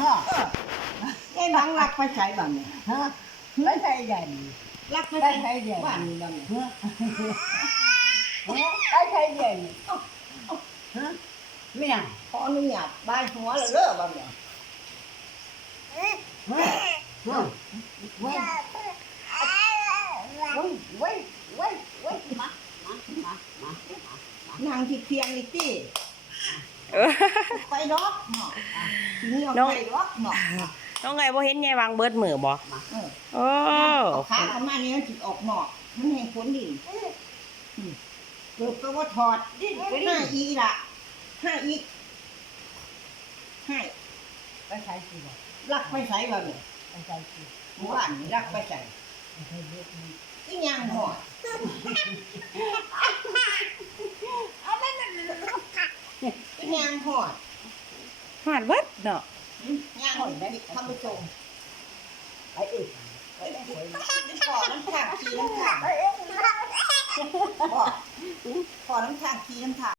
ฮะไอ้นังรักไปใช้บ้างเนี่ยฮะไม่ใช่ใหญ่รักไปไม่ใช้ใช่ใหญ่บ้านนี่บ้างเนี่ยฮะไม่ใช่ใหญ่ฮะไม่ยังขออนุญาตบายหัวเลยเด้อบ้างเนี่ยฮะฮะเว้ยเว้ยเว้ยเว้ยเว้ยมามามามานางที่เพียงนี่ติเออไปดอกเนาะ นี่เอาน้องไปดอกเนาะน้องไงบ่เห็นยายวางเบิดมือบ่เออโอ้เอาขาเข้ามานี่มันสิออกนอกมันแห้งฝนดินอืมเกิดก็ว่าถอดห้าอีล่ะห้าอีให้ไม่ใช่สิบ่รักไปใช้บ้างเนี่ยไม่ใช่สิหมู่บ้านนี่รักไปใช้ไม่ใช่เล็กนี่อีหยังหอดอีหยังหอดหอดเบิดเนาะ ย่างหอยแม่ทำไปส่งไปอีกไปได้หอขอน้ำขางขี้น้ำขางขอน้ำขางขี้น้ำขาง